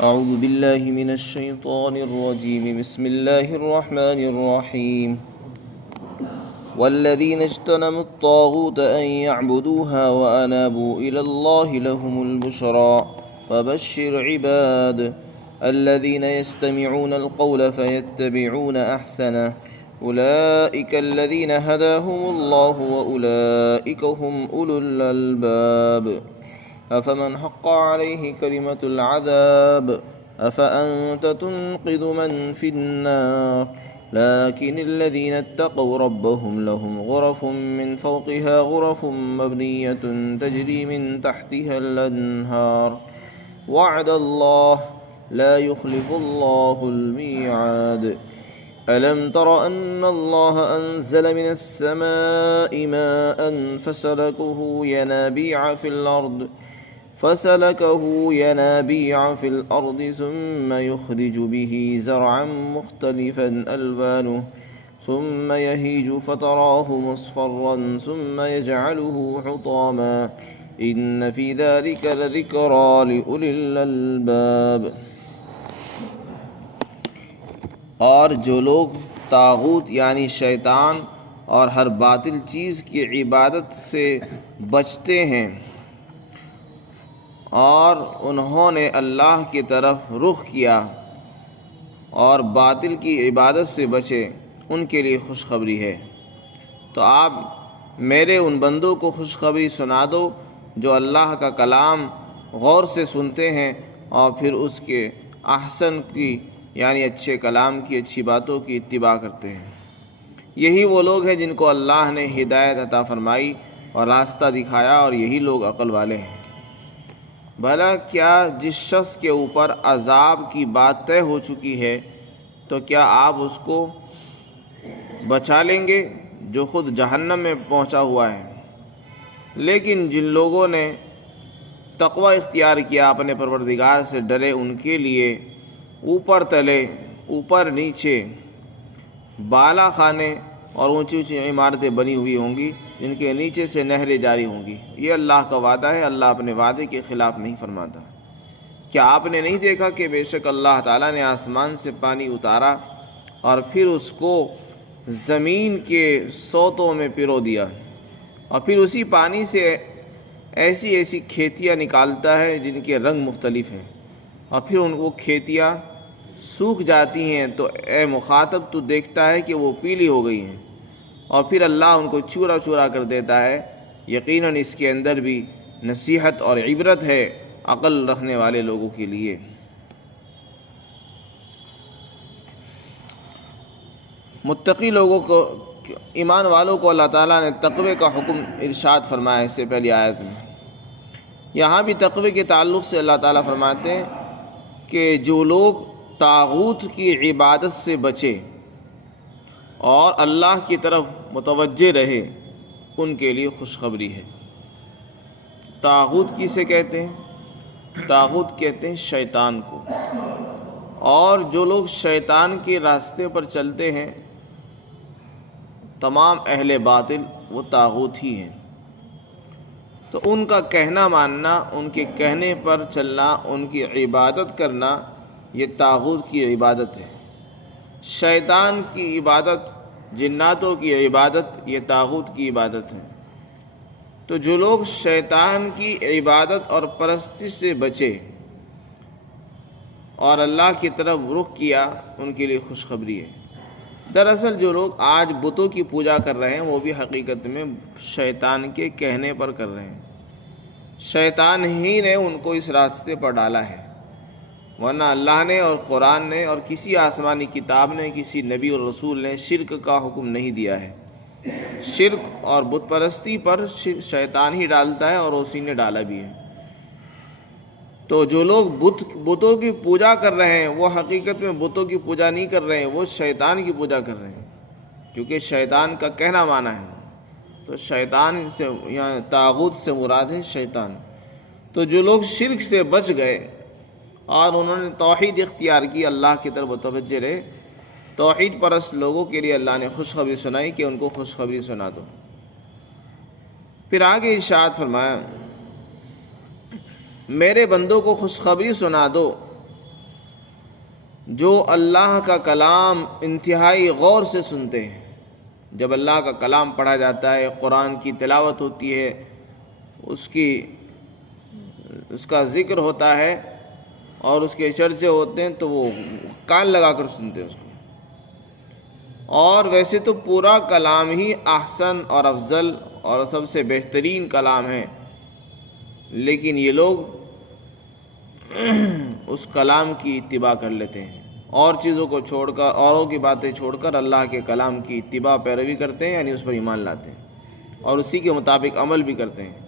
أعوذ بالله من الشيطان الرجيم بسم الله الرحمن الرحيم والذين اجتنبوا الطاغوت أن يعبدوها وأنابوا إلى الله لهم البشرى فبشر عباد الذين يستمعون القول فيتبعون أحسنه أولئك الذين هداهم الله وأولئك هم أولو الألباب أفمن حق عليه كلمة العذاب أفأنت تنقذ من في النار لكن الذين اتقوا ربهم لهم غرف من فوقها غرف مبنية تجري من تحتها الأنهار وعد الله لا يخلف الله الميعاد ألم تر أن الله أنزل من السماء ماء فسلكه ينابيع في الأرض ثم يخرج به زرعا مختلفا ألوانه ثم يهيج فتراه مصفرا ثم يجعله حطاما إن في ذلك لذكرى لأولي الألباب۔ اور جو لوگ طاغوت یعنی شیطان اور ہر باطل چیز کی عبادت سے بچتے ہیں اور انہوں نے اللہ کی طرف رخ کیا اور باطل کی عبادت سے بچے، ان کے لیے خوشخبری ہے۔ تو آپ میرے ان بندوں کو خوشخبری سنا دو جو اللہ کا کلام غور سے سنتے ہیں اور پھر اس کے احسن کی یعنی اچھے کلام کی، اچھی باتوں کی اتباع کرتے ہیں۔ یہی وہ لوگ ہیں جن کو اللہ نے ہدایت عطا فرمائی اور راستہ دکھایا، اور یہی لوگ عقل والے ہیں۔ بھلا کیا جس شخص کے اوپر عذاب کی بات طے ہو چکی ہے تو کیا آپ اس کو بچا لیں گے جو خود جہنم میں پہنچا ہوا ہے؟ لیکن جن لوگوں نے تقوی اختیار کیا، اپنے پروردگار سے ڈرے، ان کے لیے اوپر تلے، اوپر نیچے بالا خانے اور اونچی اونچی عمارتیں بنی ہوئی ہوں گی جن کے نیچے سے نہریں جاری ہوں گی۔ یہ اللہ کا وعدہ ہے، اللہ اپنے وعدے کے خلاف نہیں فرماتا۔ کیا آپ نے نہیں دیکھا کہ بے شک اللہ تعالیٰ نے آسمان سے پانی اتارا اور پھر اس کو زمین کے سوتوں میں پرو دیا، اور پھر اسی پانی سے ایسی ایسی کھیتیاں نکالتا ہے جن کے رنگ مختلف ہیں، اور پھر ان وہ کھیتیاں سوکھ جاتی ہیں تو اے مخاطب تو دیکھتا ہے کہ وہ پیلی ہو گئی ہیں، اور پھر اللہ ان کو چورا چورا کر دیتا ہے۔ یقیناً اس کے اندر بھی نصیحت اور عبرت ہے عقل رکھنے والے لوگوں کے لیے۔ متقی لوگوں کو، ایمان والوں کو اللہ تعالیٰ نے تقوی کا حکم ارشاد فرمایا اس سے پہلی آیت میں۔ یہاں بھی تقوی کے تعلق سے اللہ تعالیٰ فرماتے ہیں کہ جو لوگ طاغوت کی عبادت سے بچے اور اللہ کی طرف متوجہ رہے، ان کے لیے خوشخبری ہے۔ طاغوت کسے کہتے ہیں؟ طاغوت کہتے ہیں شیطان کو، اور جو لوگ شیطان کے راستے پر چلتے ہیں، تمام اہل باطل وہ طاغوت ہی ہیں۔ تو ان کا کہنا ماننا، ان کے کہنے پر چلنا، ان کی عبادت کرنا، یہ طاغوت کی عبادت ہے۔ شیطان کی عبادت، جناتوں کی عبادت، یہ طاغوت کی عبادت ہے۔ تو جو لوگ شیطان کی عبادت اور پرستی سے بچے اور اللہ کی طرف رخ کیا، ان کے لیے خوشخبری ہے۔ دراصل جو لوگ آج بتوں کی پوجا کر رہے ہیں وہ بھی حقیقت میں شیطان کے کہنے پر کر رہے ہیں۔ شیطان ہی نے ان کو اس راستے پر ڈالا ہے، ورنہ اللہ نے اور قرآن نے اور کسی آسمانی کتاب نے، کسی نبی اور رسول نے شرک کا حکم نہیں دیا ہے۔ شرک اور بت پرستی پر شیطان ہی ڈالتا ہے، اور اسی نے ڈالا بھی ہے۔ تو جو لوگ بتوں کی پوجا کر رہے ہیں وہ حقیقت میں بتوں کی پوجا نہیں کر رہے ہیں، وہ شیطان کی پوجا کر رہے ہیں، کیونکہ شیطان کا کہنا مانا ہے۔ تو شیطان سے یہاں طاغوت سے مراد ہے شیطان۔ تو جو لوگ شرک سے بچ گئے اور انہوں نے توحید اختیار کی، اللہ کی طرف متوجہ رہے، توحید پرست لوگوں کے لیے اللہ نے خوشخبری سنائی کہ ان کو خوشخبری سنا دو۔ پھر آگے ارشاد فرمایا، میرے بندوں کو خوشخبری سنا دو جو اللہ کا کلام انتہائی غور سے سنتے ہیں. جب اللہ کا کلام پڑھا جاتا ہے، قرآن کی تلاوت ہوتی ہے، اس کا ذکر ہوتا ہے اور اس کے چرچے ہوتے ہیں، تو وہ کان لگا کر سنتے ہیں اس کو. اور ویسے تو پورا کلام ہی احسن اور افضل اور سب سے بہترین کلام ہے، لیکن یہ لوگ اس کلام کی اتباع کر لیتے ہیں، اور چیزوں کو چھوڑ کر، اوروں کی باتیں چھوڑ کر اللہ کے کلام کی اتباع پیروی کرتے ہیں، یعنی اس پر ایمان لاتے ہیں اور اسی کے مطابق عمل بھی کرتے ہیں.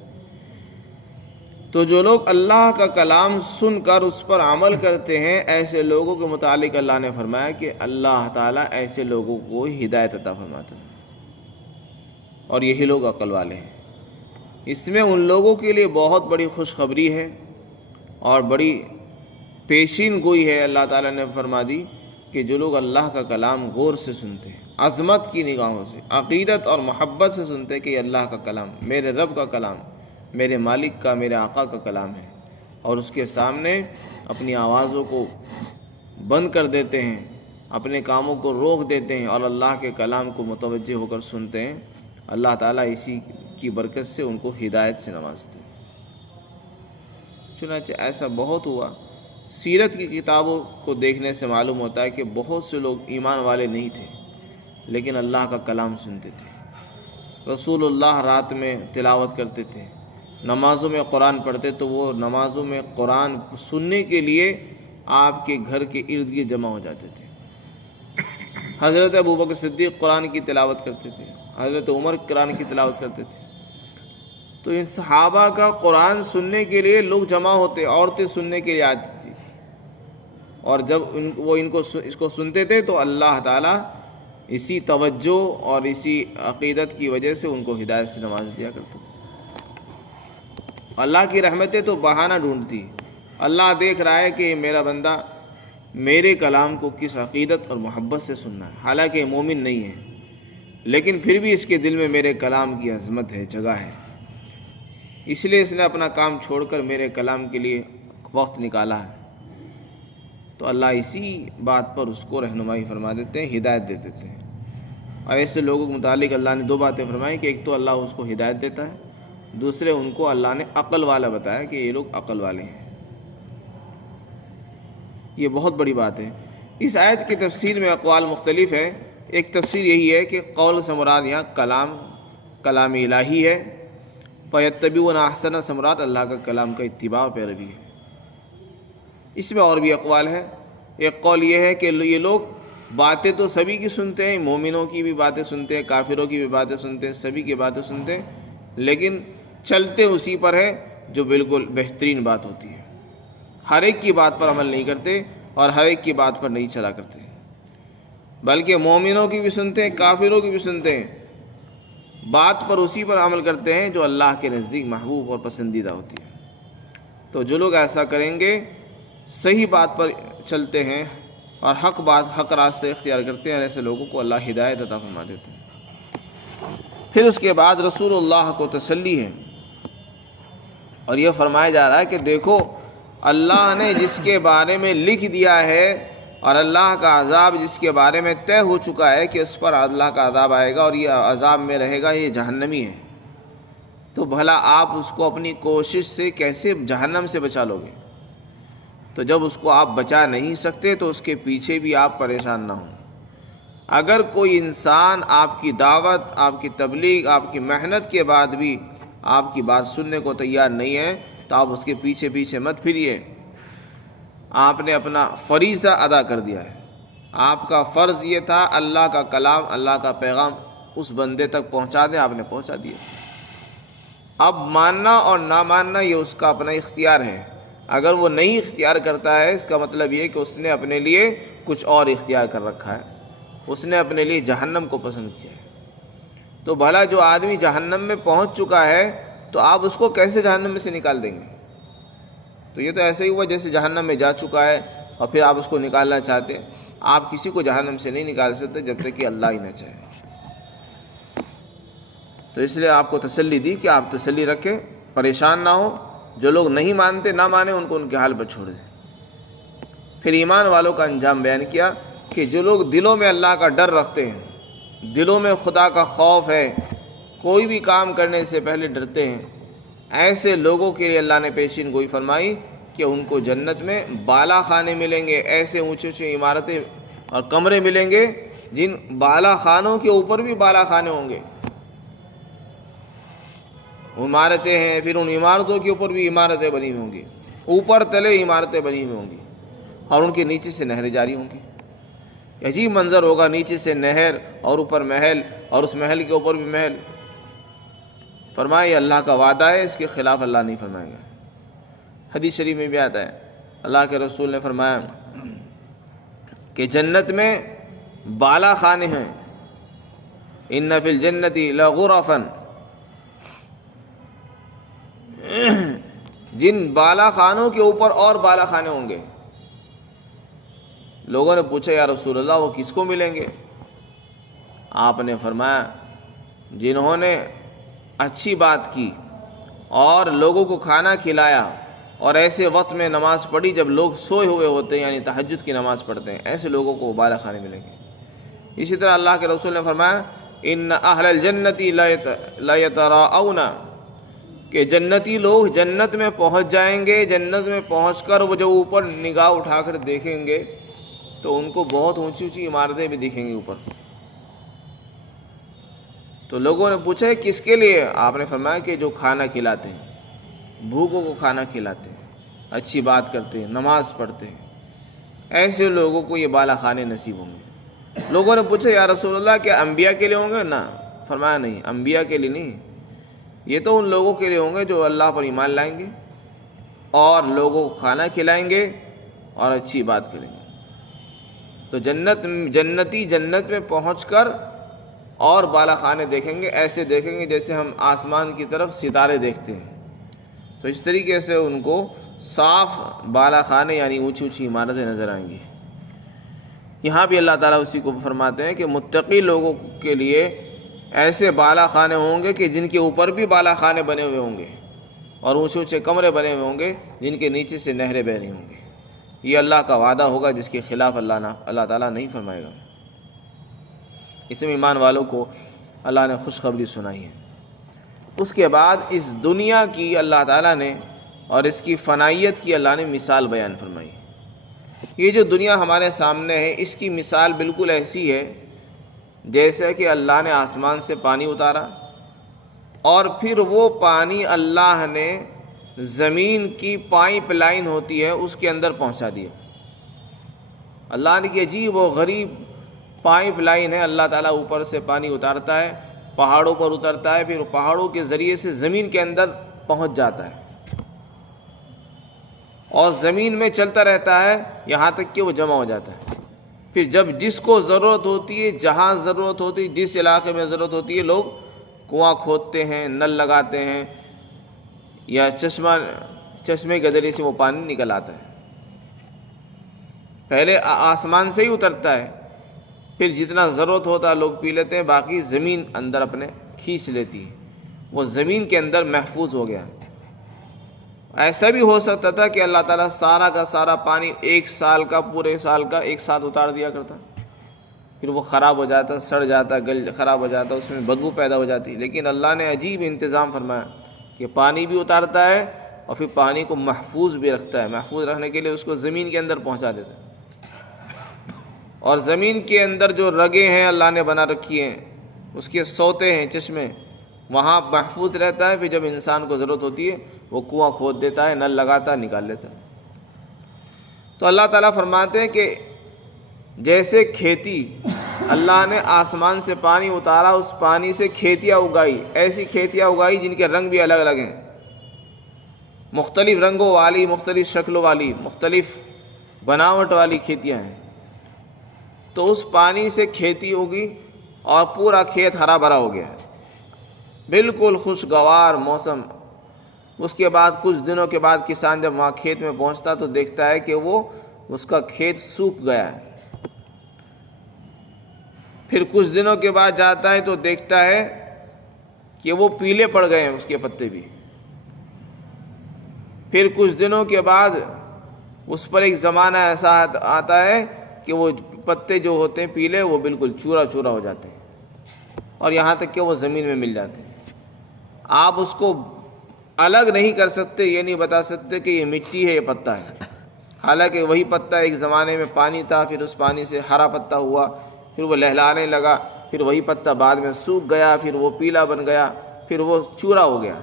تو جو لوگ اللہ کا کلام سن کر اس پر عمل کرتے ہیں، ایسے لوگوں کے متعلق اللہ نے فرمایا کہ اللہ تعالیٰ ایسے لوگوں کو ہدایت عطا فرماتا ہے، اور یہی لوگ عقل والے ہیں. اس میں ان لوگوں کے لیے بہت بڑی خوشخبری ہے اور بڑی پیشین گوئی ہے. اللہ تعالیٰ نے فرما دی کہ جو لوگ اللہ کا کلام غور سے سنتے ہیں، عظمت کی نگاہوں سے، عقیدت اور محبت سے سنتے ہیں کہ یہ اللہ کا کلام، میرے رب کا کلام، میرے مالک کا، میرے آقا کا کلام ہے، اور اس کے سامنے اپنی آوازوں کو بند کر دیتے ہیں، اپنے کاموں کو روک دیتے ہیں اور اللہ کے کلام کو متوجہ ہو کر سنتے ہیں، اللہ تعالیٰ اسی کی برکت سے ان کو ہدایت سے نوازتے ہیں. چنانچہ ایسا بہت ہوا. سیرت کی کتابوں کو دیکھنے سے معلوم ہوتا ہے کہ بہت سے لوگ ایمان والے نہیں تھے لیکن اللہ کا کلام سنتے تھے. رسول اللہ رات میں تلاوت کرتے تھے، نمازوں میں قرآن پڑھتے، تو وہ نمازوں میں قرآن سننے کے لیے آپ کے گھر کے ارد گرد جمع ہو جاتے تھے. حضرت ابوبکر صدیق قرآن کی تلاوت کرتے تھے، حضرت عمر قرآن کی تلاوت کرتے تھے. تو ان صحابہ کا قرآن سننے کے لیے لوگ جمع ہوتے، عورتیں سننے کے لیے آتی تھی، اور جب وہ اس کو سنتے تھے تو اللہ تعالیٰ اسی توجہ اور اسی عقیدت کی وجہ سے ان کو ہدایت سے نواز دیا کرتے تھے. اللہ کی رحمتیں تو بہانہ ڈھونڈتی. اللہ دیکھ رہا ہے کہ میرا بندہ میرے کلام کو کس عقیدت اور محبت سے سننا ہے، حالانکہ مومن نہیں ہے، لیکن پھر بھی اس کے دل میں میرے کلام کی عظمت ہے، جگہ ہے، اس لیے اس نے اپنا کام چھوڑ کر میرے کلام کے لیے وقت نکالا ہے. تو اللہ اسی بات پر اس کو رہنمائی فرما دیتے ہیں، ہدایت دے دیتے ہیں. اور ایسے لوگوں کے متعلق اللہ نے دو باتیں فرمائی کہ ایک تو اللہ اس کو ہدایت دیتا ہے، دوسرے ان کو اللہ نے عقل والا بتایا کہ یہ لوگ عقل والے ہیں. یہ بہت بڑی بات ہے. اس آیت کی تفسیر میں اقوال مختلف ہے. ایک تفسیر یہی ہے کہ قول سے مراد یہاں کلام الہی ہے، فَيَتَّبِعُونَ أَحْسَنَ سے مراد اللہ کا کلام کا اتباع و پیروی ہے. اس میں اور بھی اقوال ہے. ایک قول یہ ہے کہ یہ لوگ باتیں تو سبھی کی سنتے ہیں، مومنوں کی بھی باتیں سنتے ہیں، کافروں کی بھی باتیں سنتے ہیں، سبھی کی باتیں سنتے ہیں، لیکن چلتے اسی پر ہے جو بالکل بہترین بات ہوتی ہے. ہر ایک کی بات پر عمل نہیں کرتے اور ہر ایک کی بات پر نہیں چلا کرتے، بلکہ مومنوں کی بھی سنتے ہیں، کافروں کی بھی سنتے ہیں، بات پر اسی پر عمل کرتے ہیں جو اللہ کے نزدیک محبوب اور پسندیدہ ہوتی ہے. تو جو لوگ ایسا کریں گے، صحیح بات پر چلتے ہیں اور حق راستے اختیار کرتے ہیں، ایسے لوگوں کو اللہ ہدایت عطا فرما دیتے ہیں. پھر اس کے بعد رسول اللہ کو تسلی ہے، اور یہ فرمایا جا رہا ہے کہ دیکھو اللہ نے جس کے بارے میں لکھ دیا ہے اور اللہ کا عذاب جس کے بارے میں طے ہو چکا ہے کہ اس پر اللہ کا عذاب آئے گا اور یہ عذاب میں رہے گا، یہ جہنمی ہے، تو بھلا آپ اس کو اپنی کوشش سے کیسے جہنم سے بچا لو گے؟ تو جب اس کو آپ بچا نہیں سکتے تو اس کے پیچھے بھی آپ پریشان نہ ہوں. اگر کوئی انسان آپ کی دعوت، آپ کی تبلیغ، آپ کی محنت کے بعد بھی آپ کی بات سننے کو تیار نہیں ہے تو آپ اس کے پیچھے پیچھے مت پھریے. آپ نے اپنا فریضہ ادا کر دیا ہے. آپ کا فرض یہ تھا اللہ کا کلام، اللہ کا پیغام اس بندے تک پہنچا دیں، آپ نے پہنچا دیا. اب ماننا اور نہ ماننا یہ اس کا اپنا اختیار ہے. اگر وہ نہیں اختیار کرتا ہے، اس کا مطلب یہ کہ اس نے اپنے لیے کچھ اور اختیار کر رکھا ہے، اس نے اپنے لیے جہنم کو پسند کیا ہے. تو بھلا جو آدمی جہنم میں پہنچ چکا ہے تو آپ اس کو کیسے جہنم میں سے نکال دیں گے؟ تو یہ تو ایسے ہی ہوا جیسے جہنم میں جا چکا ہے اور پھر آپ اس کو نکالنا چاہتے ہیں. آپ کسی کو جہنم سے نہیں نکال سکتے جب تک کہ اللہ ہی نہ چاہے. تو اس لیے آپ کو تسلی دی کہ آپ تسلی رکھیں، پریشان نہ ہو. جو لوگ نہیں مانتے نہ مانیں، ان کو ان کے حال پر چھوڑ دیں. پھر ایمان والوں کا انجام بیان کیا کہ جو لوگ دلوں میں اللہ کا ڈر رکھتے ہیں، دلوں میں خدا کا خوف ہے، کوئی بھی کام کرنے سے پہلے ڈرتے ہیں، ایسے لوگوں کے لیے اللہ نے پیشین گوئی فرمائی کہ ان کو جنت میں بالا خانے ملیں گے، ایسے اونچے اونچے عمارتیں اور کمرے ملیں گے جن بالا خانوں کے اوپر بھی بالا خانے ہوں گے، عمارتیں ہیں، پھر ان عمارتوں کے اوپر بھی عمارتیں بنی ہوئی ہوں گی، اوپر تلے عمارتیں بنی ہوئی ہوں گی، اور ان کے نیچے سے نہریں جاری ہوں گی۔ عجیب منظر ہوگا، نیچے سے نہر اور اوپر محل، اور اس محل کے اوپر بھی محل۔ فرمایا یہ اللہ کا وعدہ ہے، اس کے خلاف اللہ نہیں فرمائے گا۔ حدیث شریف میں بھی آتا ہے، اللہ کے رسول نے فرمایا کہ جنت میں بالا خانے ہیں، ان فی الجنت لغرفا، جن بالا خانوں کے اوپر اور بالا خانے ہوں گے۔ لوگوں نے پوچھا یا رسول اللہ وہ کس کو ملیں گے؟ آپ نے فرمایا جنہوں نے اچھی بات کی اور لوگوں کو کھانا کھلایا اور ایسے وقت میں نماز پڑھی جب لوگ سوئے ہوئے ہوتے ہیں، یعنی تہجد کی نماز پڑھتے ہیں، ایسے لوگوں کو بالا خانے ملیں گے۔ اسی طرح اللہ کے رسول نے فرمایا ان اہل الجنت لا یتراءون، کہ جنتی لوگ جنت میں پہنچ جائیں گے، جنت میں پہنچ کر وہ جو اوپر نگاہ اٹھا کر دیکھیں گے تو ان کو بہت اونچی اونچی عمارتیں بھی دکھیں گی اوپر۔ تو لوگوں نے پوچھا ہے کس کے لیے؟ آپ نے فرمایا کہ جو کھانا کھلاتے ہیں، بھوکوں کو کھانا کھلاتے ہیں، اچھی بات کرتے ہیں، نماز پڑھتے ہیں، ایسے لوگوں کو یہ بالا خانے نصیب ہوں گے۔ لوگوں نے پوچھا یا رسول اللہ کیا انبیاء کے لیے ہوں گے؟ نہ، فرمایا نہیں، انبیاء کے لیے نہیں، یہ تو ان لوگوں کے لیے ہوں گے جو اللہ پر ایمان لائیں گے اور لوگوں کو کھانا کھلائیں گے اور اچھی بات کریں گے۔ تو جنتی جنت میں پہنچ کر اور بالا خانے دیکھیں گے، ایسے دیکھیں گے جیسے ہم آسمان کی طرف ستارے دیکھتے ہیں، تو اس طریقے سے ان کو صاف بالا خانے یعنی اونچی اونچی عمارتیں نظر آئیں گی۔ یہاں بھی اللہ تعالیٰ اسی کو فرماتے ہیں کہ متقی لوگوں کے لیے ایسے بالا خانے ہوں گے کہ جن کے اوپر بھی بالا خانے بنے ہوئے ہوں گے اور اونچے اونچے کمرے بنے ہوئے ہوں گے جن کے نیچے سے نہریں بہ رہی ہوں گی۔ یہ اللہ کا وعدہ ہوگا جس کے خلاف اللہ تعالیٰ نہیں فرمائے گا۔ اس میں ایمان والوں کو اللہ نے خوشخبری سنائی ہے۔ اس کے بعد اس دنیا کی اللہ تعالیٰ نے اور اس کی فنائیت کی اللہ نے مثال بیان فرمائی۔ یہ جو دنیا ہمارے سامنے ہے اس کی مثال بالکل ایسی ہے جیسے کہ اللہ نے آسمان سے پانی اتارا اور پھر وہ پانی اللہ نے زمین کی پائپ لائن ہوتی ہے اس کے اندر پہنچا دیا۔ اللہ نے کہ عجیب و غریب پائپ لائن ہے، اللہ تعالیٰ اوپر سے پانی اتارتا ہے، پہاڑوں پر اترتا ہے، پھر پہاڑوں کے ذریعے سے زمین کے اندر پہنچ جاتا ہے اور زمین میں چلتا رہتا ہے یہاں تک کہ وہ جمع ہو جاتا ہے۔ پھر جب جس کو ضرورت ہوتی ہے، جہاں ضرورت ہوتی ہے، جس علاقے میں ضرورت ہوتی ہے، لوگ کنواں کھودتے ہیں، نل لگاتے ہیں یا چشمے کے ذریعے سے وہ پانی نکل آتا ہے۔ پہلے آسمان سے ہی اترتا ہے، پھر جتنا ضرورت ہوتا ہے لوگ پی لیتے ہیں، باقی زمین اندر اپنے کھینچ لیتی ہے، وہ زمین کے اندر محفوظ ہو گیا۔ ایسا بھی ہو سکتا تھا کہ اللہ تعالیٰ سارا کا سارا پانی ایک سال کا، پورے سال کا ایک ساتھ اتار دیا کرتا، پھر وہ خراب ہو جاتا، سڑ جاتا، خراب ہو جاتا، اس میں بدبو پیدا ہو جاتی۔ لیکن اللہ نے عجیب انتظام فرمایا کہ پانی بھی اتارتا ہے اور پھر پانی کو محفوظ بھی رکھتا ہے، محفوظ رکھنے کے لیے اس کو زمین کے اندر پہنچا دیتا ہے، اور زمین کے اندر جو رگیں ہیں اللہ نے بنا رکھی ہیں، اس کے سوتے ہیں، چشمے، وہاں محفوظ رہتا ہے۔ پھر جب انسان کو ضرورت ہوتی ہے وہ کنواں کھود دیتا ہے، نل لگاتا ہے، نکال لیتا ہے۔ تو اللہ تعالیٰ فرماتے ہیں کہ جیسے کھیتی اللہ نے آسمان سے پانی اتارا، اس پانی سے کھیتیاں اگائی، ایسی کھیتیاں اگائی جن کے رنگ بھی الگ الگ ہیں، مختلف رنگوں والی، مختلف شکلوں والی، مختلف بناوٹ والی کھیتیاں ہیں۔ تو اس پانی سے کھیتی ہوگی اور پورا کھیت ہرا بھرا ہو گیا ہے، بالکل خوشگوار موسم۔ اس کے بعد کچھ دنوں کے بعد کسان جب وہاں کھیت میں پہنچتا تو دیکھتا ہے کہ وہ اس کا کھیت سوکھ گیا ہے۔ پھر کچھ دنوں کے بعد جاتا ہے تو دیکھتا ہے کہ وہ پیلے پڑ گئے ہیں اس کے پتے بھی۔ پھر کچھ دنوں کے بعد اس پر ایک زمانہ ایسا آتا ہے کہ وہ پتے جو ہوتے ہیں پیلے وہ بالکل چورا چورا ہو جاتے ہیں، اور یہاں تک کہ وہ زمین میں مل جاتے ہیں۔ آپ اس کو الگ نہیں کر سکتے، یہ نہیں بتا سکتے کہ یہ مٹی ہے یہ پتا ہے، حالانکہ وہی پتا ایک زمانے میں پانی تھا، پھر اس پانی سے ہرا پتا ہوا، پھر وہ لہلانے لگا، پھر وہی پتا بعد میں سوکھ گیا، پھر وہ پیلا بن گیا، پھر وہ چورا ہو گیا۔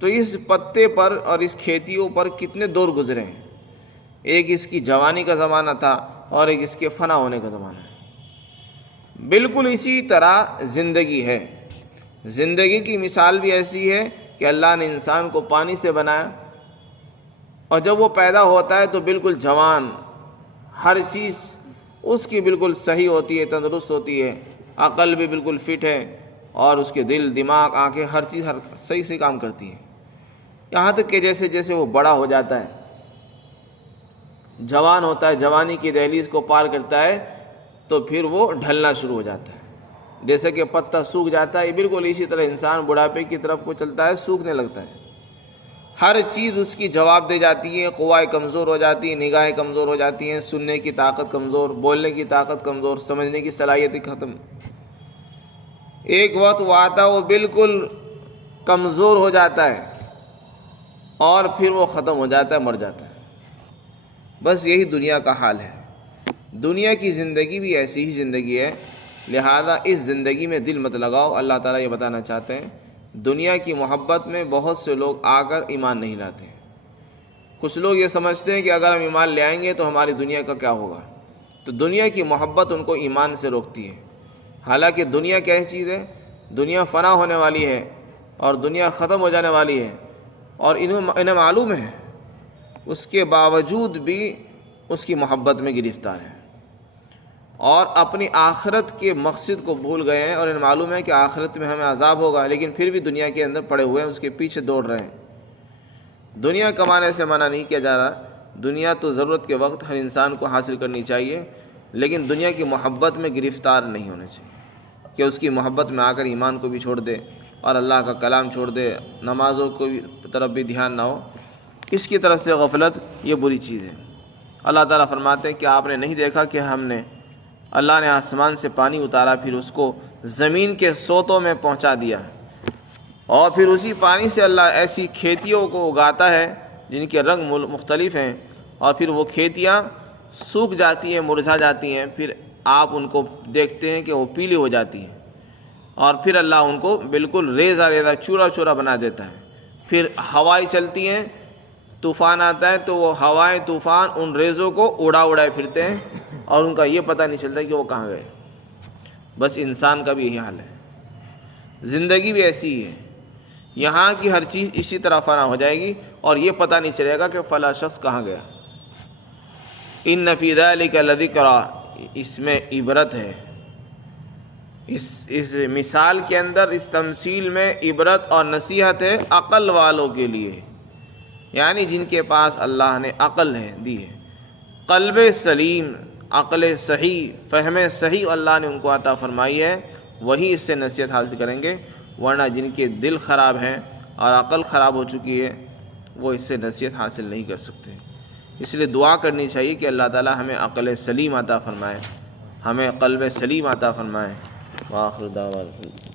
تو اس پتے پر اور اس کھیتیوں پر کتنے دور گزرے ہیں، ایک اس کی جوانی کا زمانہ تھا اور ایک اس کے فنا ہونے کا زمانہ ہے۔ بالکل اسی طرح زندگی ہے، زندگی کی مثال بھی ایسی ہے کہ اللہ نے انسان کو پانی سے بنایا، اور جب وہ پیدا ہوتا ہے تو بالکل جوان، ہر چیز اس کی بالکل صحیح ہوتی ہے، تندرست ہوتی ہے، عقل بھی بالکل فٹ ہے، اور اس کے دل، دماغ، آنکھیں، ہر چیز صحیح سے کام کرتی ہے۔ یہاں تک کہ جیسے جیسے وہ بڑا ہو جاتا ہے، جوان ہوتا ہے، جوانی کی دہلیز کو پار کرتا ہے، تو پھر وہ ڈھلنا شروع ہو جاتا ہے۔ جیسے کہ پتا سوکھ جاتا ہے، بالکل اسی طرح انسان بڑھاپے کی طرف کو چلتا ہے، سوکھنے لگتا ہے، ہر چیز اس کی جواب دے جاتی ہے، قوائیں کمزور ہو جاتی ہیں، نگاہیں کمزور ہو جاتی ہیں، سننے کی طاقت کمزور، بولنے کی طاقت کمزور، سمجھنے کی صلاحیت ختم۔ ایک وقت وہ آتا وہ بالکل کمزور ہو جاتا ہے، اور پھر وہ ختم ہو جاتا ہے، مر جاتا ہے۔ بس یہی دنیا کا حال ہے۔ دنیا کی زندگی بھی ایسی ہی زندگی ہے، لہذا اس زندگی میں دل مت لگاؤ۔ اللہ تعالیٰ یہ بتانا چاہتے ہیں، دنیا کی محبت میں بہت سے لوگ آ کر ایمان نہیں لاتے۔ کچھ لوگ یہ سمجھتے ہیں کہ اگر ہم ایمان لے آئیں گے تو ہماری دنیا کا کیا ہوگا، تو دنیا کی محبت ان کو ایمان سے روکتی ہے۔ حالانکہ دنیا کیسی چیز ہے؟ دنیا فنا ہونے والی ہے، اور دنیا ختم ہو جانے والی ہے، اور انہیں معلوم ہے، اس کے باوجود بھی اس کی محبت میں گرفتار ہے، اور اپنی آخرت کے مقصد کو بھول گئے ہیں، اور انہیں معلوم ہے کہ آخرت میں ہمیں عذاب ہوگا، لیکن پھر بھی دنیا کے اندر پڑے ہوئے ہیں، اس کے پیچھے دوڑ رہے ہیں۔ دنیا کمانے سے منع نہیں کیا جا رہا، دنیا تو ضرورت کے وقت ہر انسان کو حاصل کرنی چاہیے، لیکن دنیا کی محبت میں گرفتار نہیں ہونا چاہیے کہ اس کی محبت میں آ کر ایمان کو بھی چھوڑ دے اور اللہ کا کلام چھوڑ دے، نمازوں کو طرف بھی دھیان نہ ہو، اس کی طرف سے غفلت یہ بری چیز ہے۔ اللہ تعالیٰ فرماتے ہیں کہ آپ نے نہیں دیکھا کہ اللہ نے آسمان سے پانی اتارا، پھر اس کو زمین کے سوتوں میں پہنچا دیا، اور پھر اسی پانی سے اللہ ایسی کھیتیوں کو اگاتا ہے جن کے رنگ مختلف ہیں، اور پھر وہ کھیتیاں سوکھ جاتی ہیں، مرجھا جاتی ہیں، پھر آپ ان کو دیکھتے ہیں کہ وہ پیلی ہو جاتی ہیں، اور پھر اللہ ان کو بالکل ریزہ ریزہ، چورا چورا بنا دیتا ہے۔ پھر ہوائیں چلتی ہیں، طوفان آتا ہے، تو وہ ہوائیں طوفان ان ریزوں کو اڑائے پھرتے ہیں، اور ان کا یہ پتہ نہیں چلتا کہ وہ کہاں گئے۔ بس انسان کا بھی یہی حال ہے، زندگی بھی ایسی ہی ہے، یہاں کی ہر چیز اسی طرح فنا ہو جائے گی، اور یہ پتہ نہیں چلے گا کہ فلاں شخص کہاں گیا۔ ان فی ذلک لذکریٰ، اس میں عبرت ہے، اس مثال کے اندر، اس تمثیل میں عبرت اور نصیحت ہے عقل والوں کے لیے، یعنی جن کے پاس اللہ نے عقل ہے دی ہے، قلب سلیم، عقل صحیح، فہم صحیح اللہ نے ان کو عطا فرمائی ہے، وہی اس سے نصیحت حاصل کریں گے، ورنہ جن کے دل خراب ہیں اور عقل خراب ہو چکی ہے وہ اس سے نصیحت حاصل نہیں کر سکتے۔ اس لیے دعا کرنی چاہیے کہ اللہ تعالی ہمیں عقل سلیم عطا فرمائے، ہمیں قلب سلیم عطا فرمائے۔ وآخر دعوانا